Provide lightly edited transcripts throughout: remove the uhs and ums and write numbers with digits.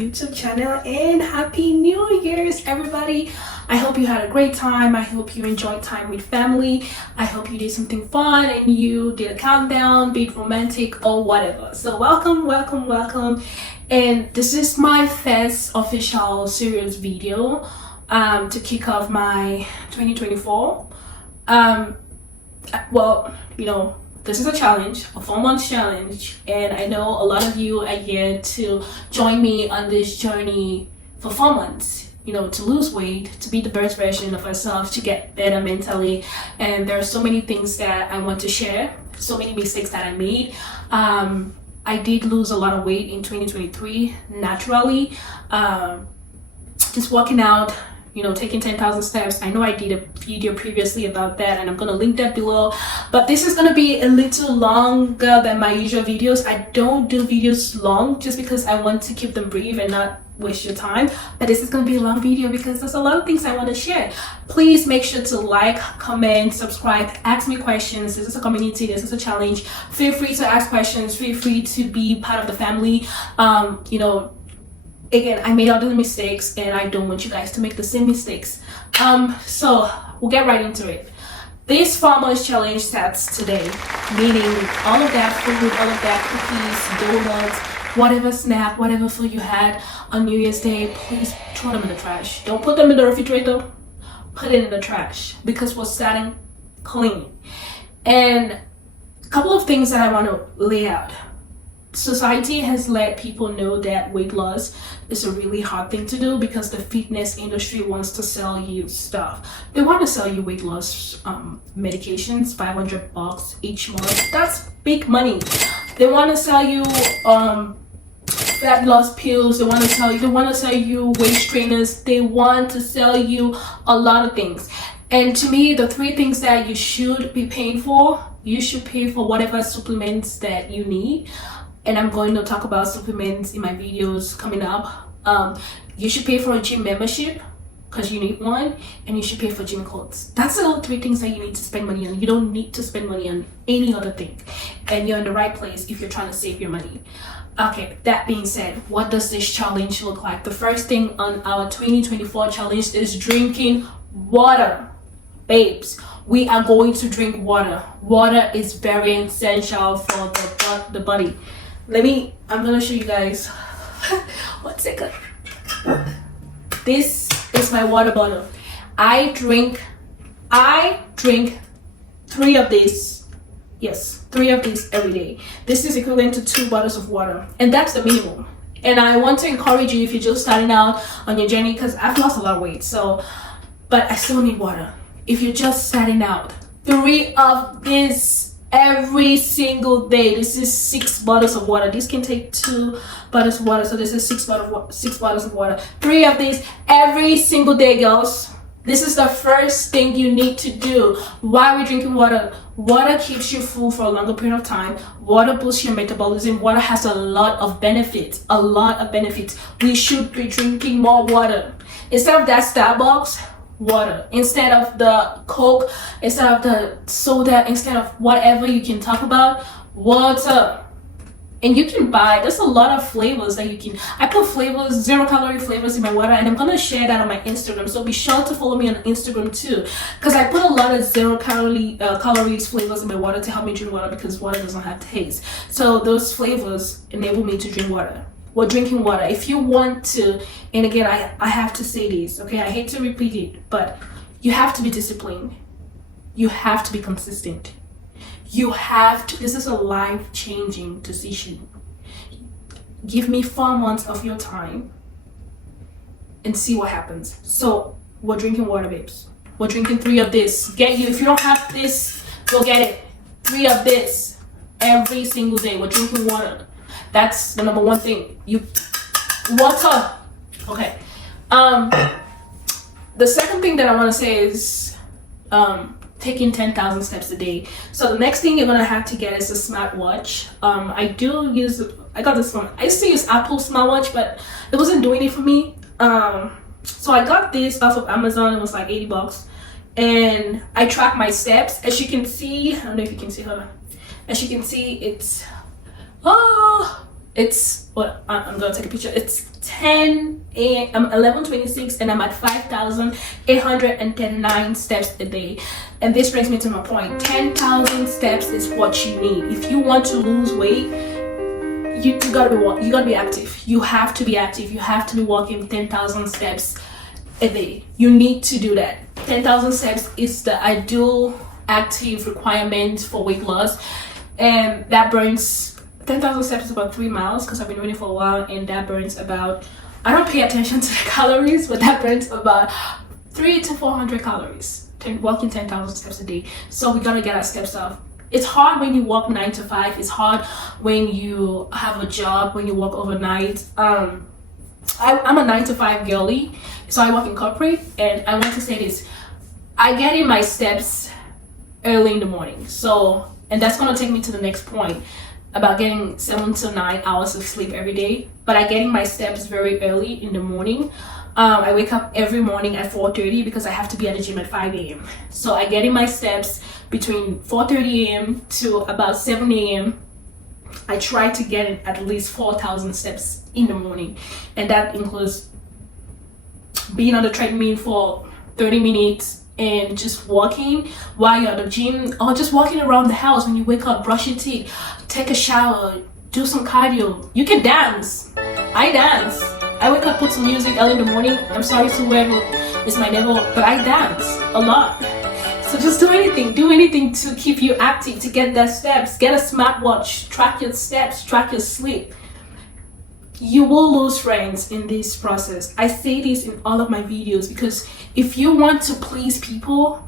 YouTube channel, and happy New Year's everybody. I hope you had a great time. I hope you enjoyed time with family. I hope you did something fun and you did a countdown, be it romantic or whatever. So welcome. And this is my first official serious video to kick off my 2024. Well, you know, this is a challenge, a 4-month challenge, and I know a lot of you are here to join me on this journey for 4 months, you know, to lose weight, to be the best version of ourselves, to get better mentally. And there are so many things that I want to share, so many mistakes that I made. I did lose a lot of weight in 2023 naturally, just working out, you know, taking 10,000 steps. I know I did a video previously about that, and I'm gonna link that below, but this is gonna be a little longer than my usual videos. I don't do videos long just because I want to keep them brief and not waste your time, but this is gonna be a long video because there's a lot of things I want to share. Please make sure to like, comment, subscribe, ask me questions. This is a community, this is a challenge. Feel free to ask questions, feel free to be part of the family. You know, again, I made all the mistakes and I don't want you guys to make the same mistakes. So we'll get right into it. This 4 months challenge starts today, meaning all of that food, all of that cookies, donuts, whatever snack, whatever food you had on New Year's Day, please throw them in the trash. Don't put them in the refrigerator, put it in the trash because we're starting clean. And a couple of things that I want to lay out. Society has let people know that weight loss is a really hard thing to do because the fitness industry wants to sell you stuff. They want to sell you weight loss medications, $500 each month. That's big money. They want to sell you fat loss pills. They want to sell you waist trainers. They want to sell you a lot of things. And to me, the 3 things that you should be paying for, you should pay for whatever supplements that you need. And I'm going to talk about supplements in my videos coming up. You should pay for a gym membership because you need one, and you should pay for gym clothes. That's the only 3 things that you need to spend money on. You don't need to spend money on any other thing, and you're in the right place if you're trying to save your money. Okay, that being said, what does this challenge look like? The first thing on our 2024 challenge is drinking water. Babes, we are going to drink water. Water is very essential for the body. I'm gonna show you guys. 1 second. This is my water bottle. I drink 3 of these. Yes, 3 of these every day. This is equivalent to 2 bottles of water, and that's the minimum. And I want to encourage you if you're just starting out on your journey, because I've lost a lot of weight, but I still need water. If you're just starting out, 3 of these every single day. This is 6 bottles of water. This can take 2 bottles of water, so this is 6 bottles of water. 3 of these every single day, girls. This is the first thing you need to do while we're drinking water. Water keeps you full for a longer period of time. Water boosts your metabolism. Water has a lot of benefits. We should be drinking more water. Instead of that Starbucks, water. Instead of the Coke, instead of the soda, instead of whatever you can talk about, water. And you can buy, there's a lot of flavors that you can, I put flavors, 0-calorie flavors in my water, and I'm gonna share that on my Instagram, so be sure to follow me on Instagram too, because I put a lot of 0-calories flavors in my water to help me drink water, because water doesn't have taste. So those flavors enable me to drink water. We're drinking water. If you want to, and again, I have to say this, okay, I hate to repeat it, but you have to be disciplined. You have to be consistent. You have to, this is a life-changing decision. Give me 4 months of your time and see what happens. So we're drinking water, babes. We're drinking 3 of this. If you don't have this, go get it. 3 of this every single day. We're drinking water. That's the number 1 thing. Water. Okay. The second thing that I want to say is taking 10,000 steps a day. So the next thing you're gonna have to get is a smartwatch. I got this one. I used to use Apple smartwatch, but it wasn't doing it for me. So I got this off of Amazon. It was like $80, and I track my steps. As you can see, I don't know if you can see her. As you can see, it's It's what I'm gonna take a picture. It's 10 a.m. 11:26, and I'm at 5,839 steps a day. And this brings me to my point. 10,000 steps is what you need if you want to lose weight. You gotta be active. You have to be active. You have to be walking 10,000 steps a day. You need to do that. 10,000 steps is the ideal active requirement for weight loss, and that burns 10,000 steps is about 3 miles, because I've been running for a while, and that burns about, I don't pay attention to the calories, but that burns about 300 to 400 calories walking 10,000 steps a day. So we gotta get our steps up. It's hard when you walk 9 to 5. It's hard when you have a job, when you work overnight. I'm a 9 to 5 girly, so I work in corporate, and I want to say this: I get in my steps early in the morning. So, and that's gonna take me to the next point about getting 7 to 9 hours of sleep every day. But I get in my steps very early in the morning. I wake up every morning at 4:30 because I have to be at the gym at 5 a.m. So I get in my steps between 4:30 a.m. to about 7 a.m. I try to get in at least 4,000 steps in the morning, and that includes being on the treadmill for 30 minutes and just walking while you're at the gym, or just walking around the house when you wake up, brush your teeth, take a shower, do some cardio. You can dance. I dance. I wake up, put some music early in the morning. I'm sorry to whoever is my neighbor, but I dance a lot. So just do anything to keep you active, to get that steps. Get a smartwatch, track your steps, track your sleep. You will lose friends in this process. I say this in all of my videos, because if you want to please people,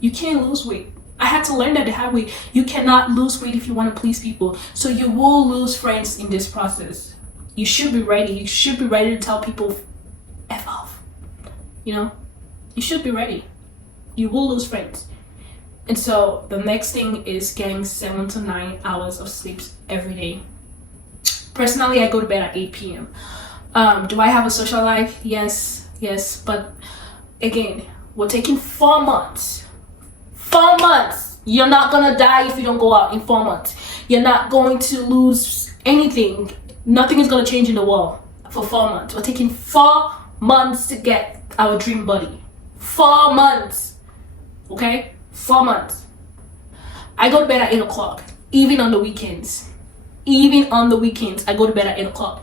you can't lose weight. I had to learn that the hard way. You cannot lose weight if you want to please people. So you will lose friends in this process. You should be ready. You should be ready to tell people F off. You know, you should be ready. You will lose friends. And so the next thing is getting 7 to 9 hours of sleep every day. Personally, I go to bed at 8 p.m. Do I have a social life? Yes. But again, we're taking 4 months. 4 months. You're not gonna die if you don't go out in 4 months. You're not going to lose anything. Nothing is gonna change in the world for 4 months. We're taking 4 months to get our dream body. 4 months. Okay? 4 months. I go to bed at 8 o'clock, even on the weekends. Even on the weekends, I go to bed at 8 o'clock.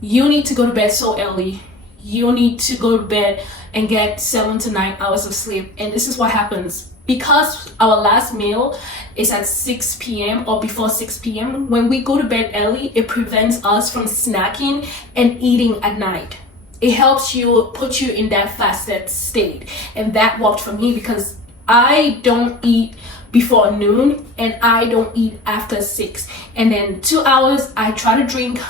You need to go to bed so early. You need to go to bed and get 7 to 9 hours of sleep. And this is what happens. Because our last meal is at 6 p.m. or before 6 p.m., when we go to bed early, it prevents us from snacking and eating at night. It helps you, put you in that fasted state. And that worked for me, because I don't eat before noon and I don't eat after 6. And then 2 hours, I try to drink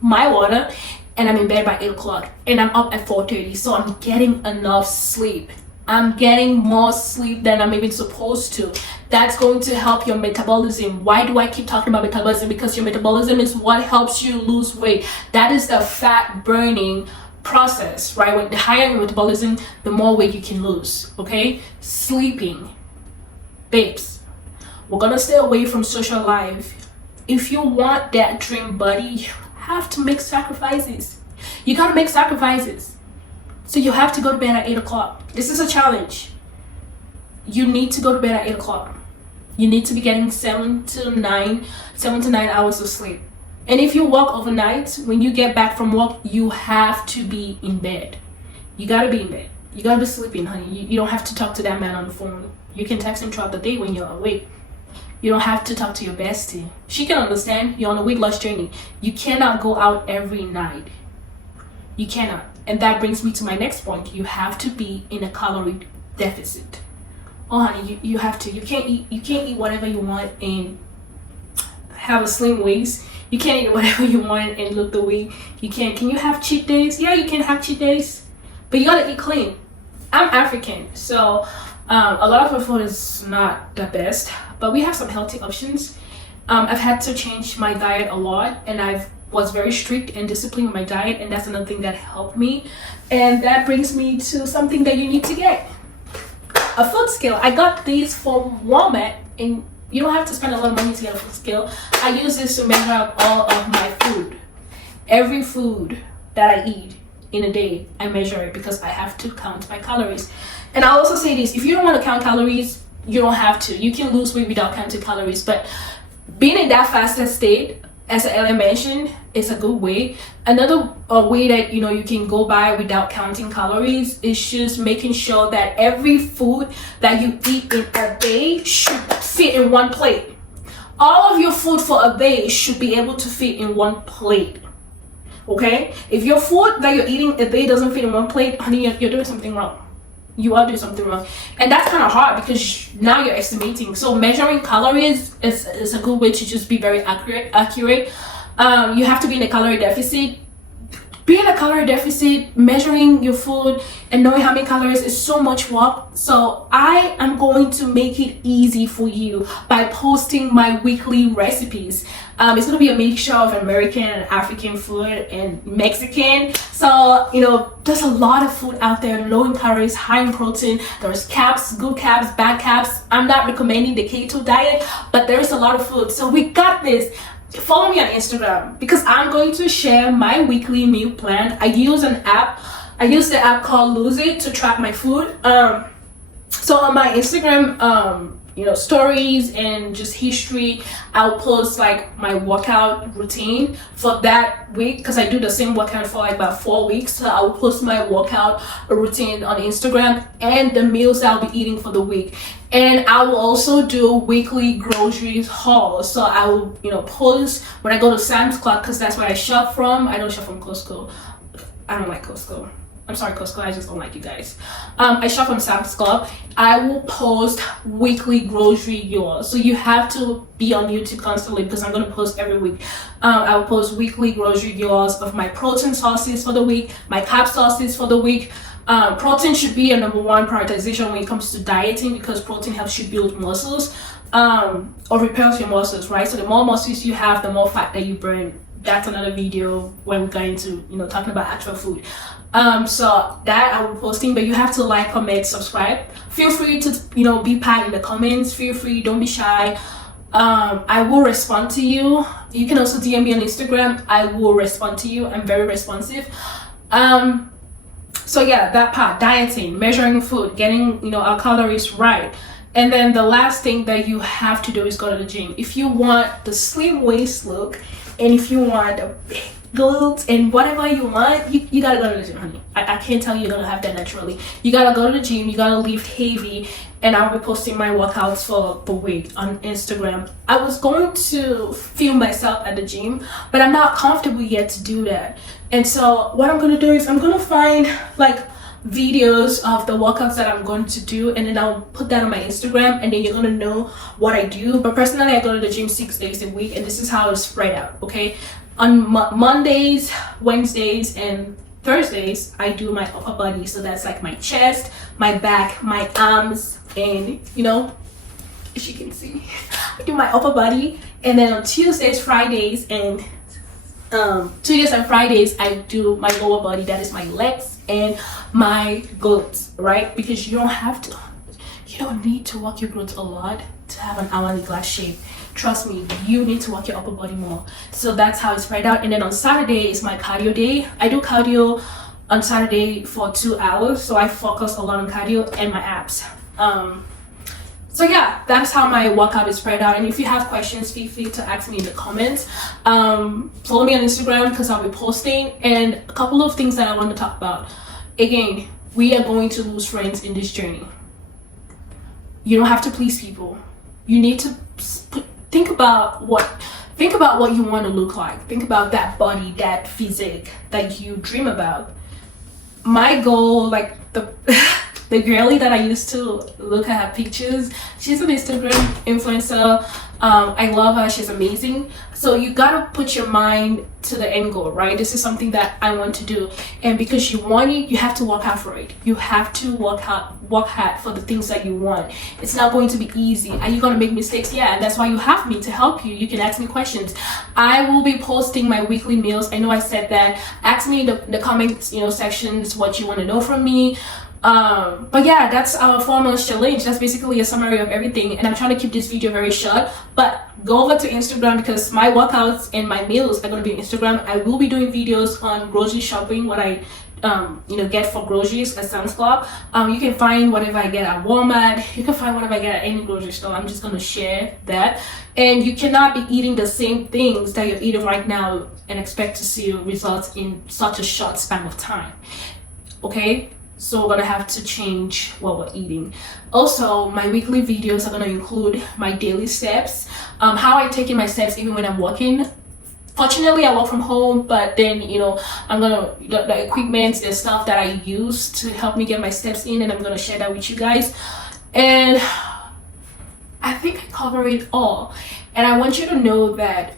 my water, and I'm in bed by 8 o'clock, and I'm up at 4:30. So I'm getting enough sleep. I'm getting more sleep than I'm even supposed to. That's going to help your metabolism. Why do I keep talking about metabolism? Because your metabolism is what helps you lose weight. That is the fat burning process, right? When the higher your metabolism, the more weight you can lose. Okay? Sleeping. Babes, we're gonna stay away from social life. If you want that dream body, you have to make sacrifices. You gotta make sacrifices. So you have to go to bed at 8 o'clock. This is a challenge. You need to go to bed at 8 o'clock. You need to be getting 7 to 9 hours of sleep. And if you work overnight, when you get back from work, you have to be in bed. You gotta be in bed. You gotta be sleeping, honey. You don't have to talk to that man on the phone. You can text him throughout the day when you're awake. You don't have to talk to your bestie. She can understand you're on a weight loss journey. You cannot go out every night. You cannot. And that brings me to my next point. You have to be in a calorie deficit. Oh honey, you have to. You can't eat whatever you want and have a slim waist. You can't eat whatever you want and look the way you can. Can you have cheat days? Yeah, you can have cheat days, but you gotta eat clean. I'm African, so a lot of our food is not the best, but we have some healthy options. I've had to change my diet a lot, and I was very strict and disciplined with my diet, and that's another thing that helped me. And that brings me to something that you need to get: a food scale. I got these from Walmart, and you don't have to spend a lot of money to get a food scale. I use this to measure out all of my food. Every food that I eat in a day, I measure it because I have to count my calories. And I'll also say this, if you don't want to count calories, you don't have to. You can lose weight without counting calories, but being in that fasted state, as I mentioned, is a good way. Another way that you can go by without counting calories is just making sure that every food that you eat in a day should fit in one plate. All of your food for a day should be able to fit in one plate. Okay? If your food that you're eating a day doesn't fit in one plate, honey, you're doing something wrong. You are doing something wrong, and that's kind of hard because now you're estimating. So measuring calories is a good way to just be very accurate. You have to be in a calorie deficit. Being in a calorie deficit, measuring your food and knowing how many calories is so much work. So I am going to make it easy for you by posting my weekly recipes. It's going to be a mixture of American and African food and Mexican. So, there's a lot of food out there, low in calories, high in protein. There's carbs, good carbs, bad carbs. I'm not recommending the keto diet, but there's a lot of food. So we got this. Follow me on Instagram because I'm going to share my weekly meal plan. I use an app. I use the app called Lose It to track my food. So on my Instagram, stories and just history, I'll post like my workout routine for that week because I do the same workout for like about 4 weeks. So I'll post my workout routine on Instagram and the meals I'll be eating for the week. And I will also do weekly groceries hauls. So I will, post when I go to Sam's Club because that's where I shop from. I don't shop from Costco. I don't like Costco. I'm sorry, Costco, I just don't like you guys. I shop from Sam's Club. I will post weekly grocery hauls. So you have to be on YouTube constantly because I'm going to post every week. I will post weekly grocery hauls of my protein sources for the week, my carb sources for the week. Protein should be a number one prioritization when it comes to dieting because protein helps you build muscles or repairs your muscles, right? So the more muscles you have, the more fat that you burn. That's another video when we're going to, talking about actual food. So that I will be posting, but you have to like, comment, subscribe. Feel free to, be part in the comments. Feel free, don't be shy. I will respond to you. You can also DM me on Instagram. I will respond to you. I'm very responsive. So yeah, that part, dieting, measuring food, getting, our calories right. And then the last thing that you have to do is go to the gym. If you want the slim waist look, and if you want a big glutes and whatever you want, you gotta go to the gym, honey. I can't tell you you're gonna have that naturally. You gotta go to the gym, you gotta lift heavy, and I'll be posting my workouts for the week on Instagram. I was going to film myself at the gym, but I'm not comfortable yet to do that. And so what I'm gonna do is I'm gonna find like videos of the workouts that I'm going to do, and then I'll put that on my Instagram, and then you're gonna know what I do. But personally, I go to the gym 6 days a week, and this is how it's spread out. Okay, on Mondays, Wednesdays, and Thursdays, I do my upper body. So that's like my chest, my back, my arms, and as you can see, I do my upper body. And then on Tuesdays, Fridays, and Tuesdays and Fridays, I do my lower body. That is my legs and my glutes, right? Because you don't need to work your glutes a lot to have an hourglass shape. Trust me, you need to work your upper body more. So that's how it's spread out. And then on Saturday is my cardio day. I do cardio on Saturday for 2 hours, so I focus a lot on cardio and my abs. So yeah, that's how my workout is spread out. And if you have questions, feel free to ask me in the comments. Follow me on Instagram because I'll be posting. And a couple of things that I want to talk about. Again, we are going to lose friends in this journey. You don't have to please people. You need to think about what you want to look like. Think about that body, that physique that you dream about. My goal, like the girlie that I used to look at her pictures, she's an Instagram influencer. I love her, she's amazing. So you gotta put your mind to the end goal, right? This is something that I want to do, and because you want it, you have to work hard for it. You have to work hard for the things that you want. It's not going to be easy. Are you gonna make mistakes? Yeah, and that's why you have me to help you. You can ask me questions. I will be posting my weekly meals. I know I said that. Ask me in the comments, sections what you want to know from me. But yeah, that's our 4 months challenge. That's basically a summary of everything, and I'm trying to keep this video very short. But go over to Instagram because my workouts and my meals are going to be on Instagram. I will be doing videos on grocery shopping, what I get for groceries at Sam's Club. You can find whatever I get at Walmart. You can find whatever I get at any grocery store. I'm just going to share that. And you cannot be eating the same things that you're eating right now and expect to see results in such a short span of time. Okay? So we're gonna have to change what we're eating. Also, my weekly videos are gonna include my daily steps, how I take in my steps even when I'm working. Fortunately, I work from home, but then I'm gonna the equipment, the stuff that I use to help me get my steps in, and I'm gonna share that with you guys. And I think I cover it all. And I want you to know that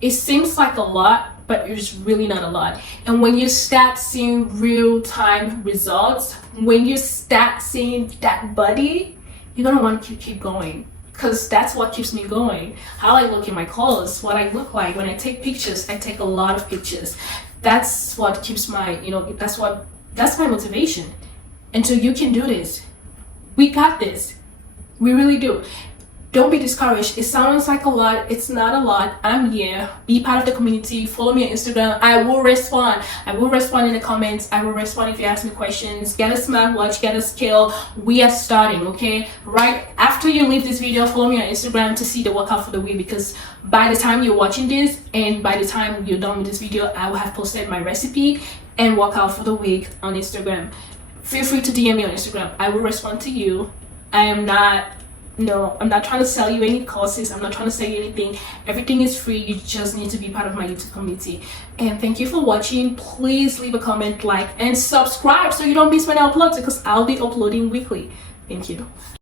it seems like a lot, but it's really not a lot. And when you start seeing real-time results, when you start seeing that body, you're gonna want to keep going, because that's what keeps me going. How I look in my clothes, what I look like. When I take pictures, I take a lot of pictures. That's what keeps my, that's my motivation. And so you can do this. We got this. We really do. Don't be discouraged. It sounds like a lot. It's not a lot. I'm here. Be part of the community. Follow me on Instagram. I will respond. I will respond in the comments. I will respond if you ask me questions. Get a smartwatch. Get a scale. We are starting, okay? Right after you leave this video, follow me on Instagram to see the workout for the week, because by the time you're watching this and by the time you're done with this video, I will have posted my recipe and workout for the week on Instagram. Feel free to DM me on Instagram. I will respond to you. I'm not trying to sell you any courses. I'm not trying to sell you anything. Everything is free. You just need to be part of my YouTube community. And thank you for watching. Please leave a comment, like, and subscribe so you don't miss when I upload, because I'll be uploading weekly. Thank you.